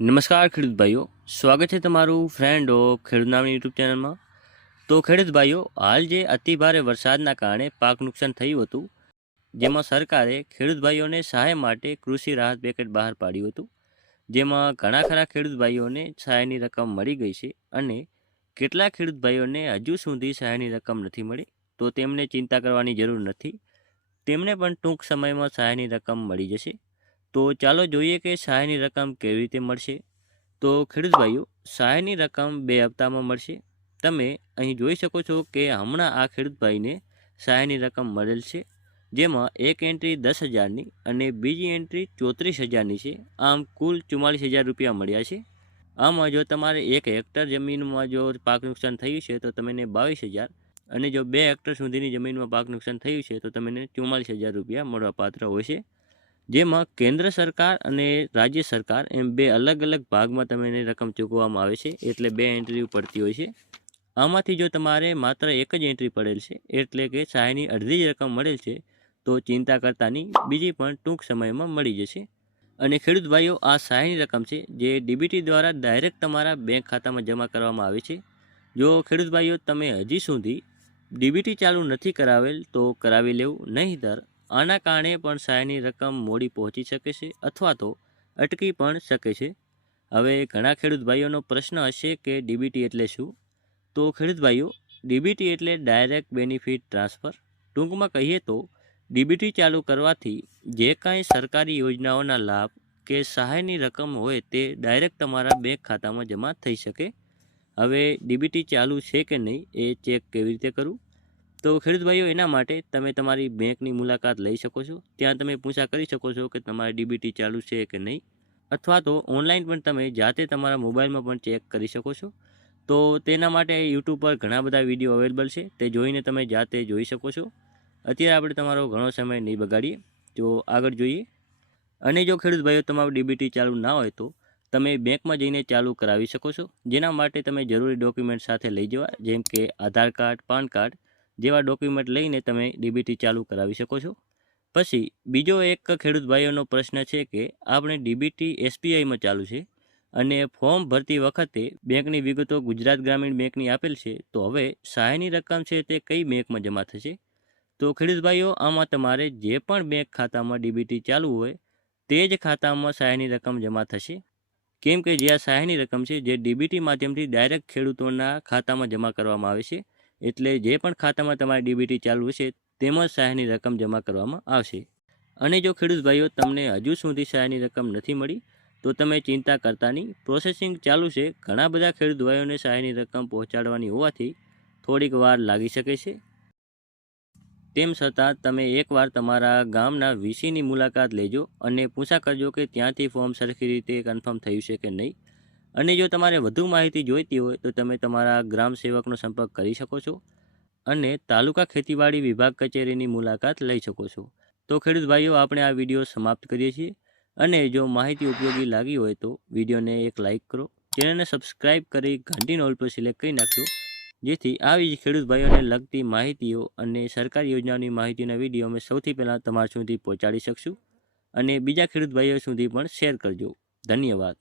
નમસ્કાર ખેડૂત ભાઈઓ, સ્વાગત છે તમારું ફ્રેન્ડ ઓફ ખેડૂત નામની યુટ્યુબ ચેનલમાં. તો ખેડૂત ભાઈઓ, હાલ જે અતિભારે વરસાદના કારણે પાક નુકસાન થયું હતું, જેમાં સરકારે ખેડૂત ભાઈઓને સહાય માટે કૃષિ રાહત પેકેટ બહાર પાડ્યું હતું, જેમાં ઘણા ખરા ખેડૂત ભાઈઓને સહાયની રકમ મળી ગઈ છે અને કેટલાક ખેડૂત ભાઈઓને હજુ સુધી સહાયની રકમ નથી મળી. તો તેમને ચિંતા કરવાની જરૂર નથી, તેમને પણ ટૂંક સમયમાં સહાયની રકમ મળી જશે. તો ચાલો જોઈએ કે સહાયની રકમ કેવી રીતે મળશે. તો ખેડૂત ભાઈઓ, સહાયની રકમ 2 હપ્તામાં મળશે. તમે અહીં જોઈ શકો છો કે હમણાં આ ખેડૂત ભાઈને સહાયની રકમ મળેલ છે, જેમાં એક એન્ટ્રી 10,000ની અને બીજી એન્ટ્રી 34,000ની છે. આમ કુલ 44,000 રૂપિયા મળ્યા છે. આમાં જો તમારે 1 હેક્ટર જમીનમાં જો પાક નુકસાન થયું છે તો તમને 22,000, અને જો 2 હેક્ટર સુધીની જમીનમાં પાક નુકસાન થયું છે તો તમને 44,000 રૂપિયા મળવાપાત્ર હોય છે. જેમાં કેન્દ્ર સરકાર અને રાજ્ય સરકાર એમ 2 અલગ અલગ ભાગમાં તમને રકમ ચૂકવવામાં આવે છે, એટલે 2 એન્ટ્રી પડતી હોય છે. આમાંથી જો તમારે માત્ર એક જ એન્ટ્રી પડેલ છે, એટલે કે સહાયની અડધી જ રકમ મળેલ છે, તો ચિંતા કરતા નહીં, બીજી પણ ટૂંક સમયમાં મળી જશે. અને ખેડૂત ભાઈઓ, આ સહાયની રકમ છે જે ડીબીટી દ્વારા ડાયરેક્ટ તમારા બેંક ખાતામાં જમા કરવામાં આવે છે. જો ખેડૂત ભાઈઓ તમે હજી સુધી ડીબીટી ચાલુ નથી કરાવેલ તો કરાવી લેવું, નહીંતર આના કારણે પણ સહાયની રકમ મોડી પહોંચી શકે છે અથવા તો અટકી પણ શકે છે. હવે ઘણા ખેડૂત ભાઈઓનો પ્રશ્ન હશે કે ડીબીટી એટલે શું? તો ખેડૂત ભાઈઓ, ડીબીટી એટલે ડાયરેક્ટ બેનિફિટ ટ્રાન્સફર. ટૂંકમાં કહીએ તો ડીબીટી ચાલુ કરવાથી જે કાંઈ સરકારી યોજનાઓના લાભ કે સહાયની રકમ હોય તે ડાયરેક્ટ તમારા બેંક ખાતામાં જમા થઈ શકે. હવે ડીબીટી ચાલુ છે કે નહીં એ ચેક કેવી રીતે કરવું? તો ખેડૂત ભાઈઓ, એના માટે તમે તમારી બેંકની મુલાકાત લઈ શકો છો. ત્યાં તમે પૂછા કરી શકો છો કે તમારી ડીબીટી ચાલુ છે કે નહીં, અથવા તો ઓનલાઈન પણ તમે જાતે તમારા મોબાઈલમાં પણ ચેક કરી શકો છો. તો તેના માટે યુટ્યુબ પર ઘણા બધા વિડીયો અવેલેબલ છે, તે જોઈને તમે જાતે જોઈ શકો છો. અત્યારે આપણે તમારો ઘણો સમય નહીં બગાડીએ, તો આગળ જોઈએ. અને જો ખેડૂત ભાઈઓ તમારું ડીબીટી ચાલુ ના હોય તો તમે બેંકમાં જઈને ચાલુ કરાવી શકો છો. જેના માટે તમે જરૂરી ડોક્યુમેન્ટ સાથે લઈ જવા, જેમ કે આધાર કાર્ડ, પાન કાર્ડ જેવા ડોક્યુમેન્ટ લઈને તમે ડીબીટી ચાલુ કરાવી શકો છો. પછી બીજો એક ખેડૂત ભાઈઓનો પ્રશ્ન છે કે આપણે ડીબીટી એસબીઆઈમાં ચાલુ છે અને ફોર્મ ભરતી વખતે બેંકની વિગતો ગુજરાત ગ્રામીણ બેંકની આપેલ છે, તો હવે સહાયની રકમ છે તે કઈ બેંકમાં જમા થશે? તો ખેડૂત ભાઈઓ, આમાં તમારે જે પણ બેંક ખાતામાં ડીબીટી ચાલુ હોય તે જ ખાતામાં સહાયની રકમ જમા થશે. કેમ કે જે આ સહાયની રકમ છે જે ડીબીટી માધ્યમથી ડાયરેક્ટ ખેડૂતોના ખાતામાં જમા કરવામાં આવે છે, એટલે જે પણ ખાતામાં તમારી ડીબીટી ચાલુ હશે તેમાં સહાયની રકમ જમા કરવામાં આવશે. અને જો ખેડૂત ભાઈઓ તમને હજુ સુધી સહાયની રકમ નથી મળી તો તમે ચિંતા કરતા નહીં, પ્રોસેસિંગ ચાલુ છે. ઘણા બધા ખેડૂત ભાઈઓને સહાયની રકમ પહોંચાડવાની હોવાથી થોડીક વાર લાગી શકે છે. તેમ છતાં તમે એકવાર તમારા ગામના વીસીની મુલાકાત લેજો અને પૂછા કરજો કે ત્યાંથી ફોર્મ સરખી રીતે કન્ફર્મ થયું છે કે નહીં. અને જો તમારે વધુ માહિતી જોઈતી હોય તો તમે તમારા ગ્રામ સેવકનો સંપર્ક કરી શકો છો અને તાલુકા ખેતીવાડી વિભાગ કચેરીની મુલાકાત લઈ શકો છો. તો ખેડૂત ભાઈઓ, આપણે આ વિડીયો સમાપ્ત કરીએ છીએ. અને જો માહિતી ઉપયોગી લાગી હોય તો વિડીયોને એક લાઇક કરો, ચેનલને સબસ્ક્રાઈબ કરી ઘંટીનો ઓલ પર સિલેક્ટ કરી નાખજો, જેથી આવી જ ખેડૂત ભાઈઓને લગતી માહિતીઓ અને સરકારી યોજનાઓની માહિતીના વિડીયો અમે સૌથી પહેલાં તમારા સુધી પહોંચાડી શકશું. અને બીજા ખેડૂત ભાઈઓ સુધી પણ શેર કરજો. ધન્યવાદ.